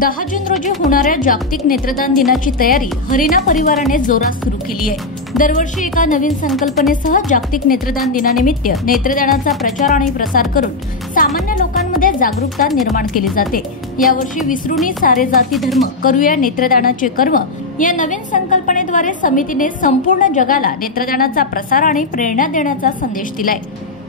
10 जून रोजी होणाऱ्या जागतिक नेत्रदान दिनाची तयारी हरिणा परिवाराने जोरात सुरू केली आहे। दरवर्षी एका नवीन संकल्पनेसह जागतिक नेत्रदान दिनानिमित्त नेत्रदानाचा प्रचार आणि प्रसार करून सामान्य लोकांमध्ये जागरूकता निर्माण केली जाते। यावर्षी विसरूनी सारे जाती धर्म करूया नेत्रदानाचे कर्म या नवीन संकल्पनेद्वारे समितीने संपूर्ण जगाला नेत्रदानाचा प्रसार आणि प्रेरणा देण्याचा संदेश दिलाय।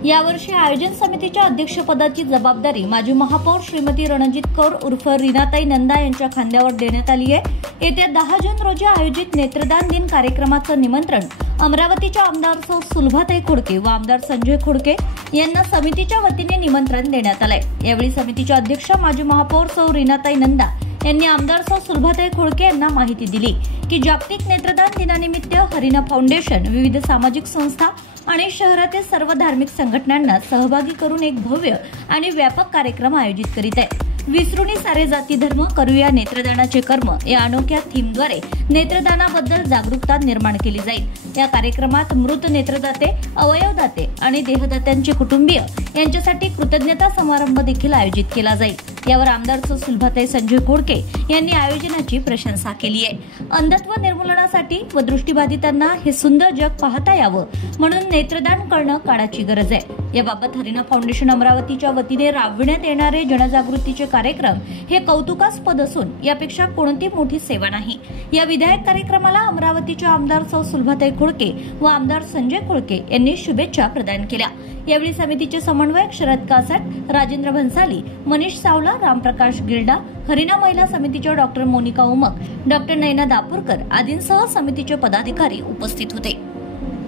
यावर्षी आयोजन समितीच्या अध्यक्षपदाची जबाबदारी माजी महापौर श्रीमती रणजित कौर उर्फ रीनाताई नंदा यांच्या खांद्यावर देण्यात आली आहे। येत्या 10 जून रोजी आयोजित नेत्रदान दिन कार्यक्रमाचं निमंत्रण अमरावतीच्या आमदार सौ सुलभाताई खोडके व आमदार संजय खोडके यांना समितीच्या वतीने निमंत्रण देण्यात आलंय। यावेळी समितीच्या अध्यक्ष माजी महापौर सौ रीनाताई नंदा यांनी आमदार सौ सुलभाताई खोडके यांना माहिती दिली की जागतिक नेत्रदान दिनानिमित्त हरिणा फाउंडेशन विविध सामाजिक संस्था आणि शहरातील सर्व धार्मिक संघटनांना सहभागी करून एक भव्य आणि व्यापक कार्यक्रम आयोजित करीत आहे। विसरूनी सारे जाती धर्म करूया नेत्रदानाचे कर्म या अनोख्या थीमद्वारे नेत्रदानाबद्दल जागरूकता निर्माण केली जाईल। या कार्यक्रमात मृत नेत्रदाते, अवयवदाते आणि देहदात्यांचे कुटुंबीय यांच्यासाठी कृतज्ञता समारंभ देखील आयोजित केला जाईल। यावर आमदार सौ सुलभाताई संजय खोडके यांनी आयोजनाची प्रशंसा केली आहे। अंधत्व निर्मूलनासाठी व दृष्टिबाधितांना हे सुंदर जग पाहता यावं म्हणून नेत्रदान करणं काळाची गरज आहे। याबाबत हरिणा फाउंडेशन अमरावतीच्या वतीने राबविण्यात येणारे जनजागृतीचे कार्यक्रम हे कौतुकास्पद असून यापेक्षा कोणती मोठी सेवा नाही। या विधायक कार्यक्रमाला अमरावतीच्या आमदार सौ सुलभाताई खोडके व आमदार संजय खोडके यांनी शुभेच्छा प्रदान केल्या। यावेळी समितीचे समन्वयक शरद कासट, राजेंद्र भन्साली, मनीष सावला, रामप्रकाश गिल्डा, हरिणा महिला समितीच्या डॉक्टर मोनिका उमक, डॉक्टर नयना दापूरकर आदींसह समितीचे पदाधिकारी उपस्थित होते।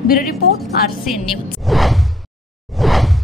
Bureau report, RCN news.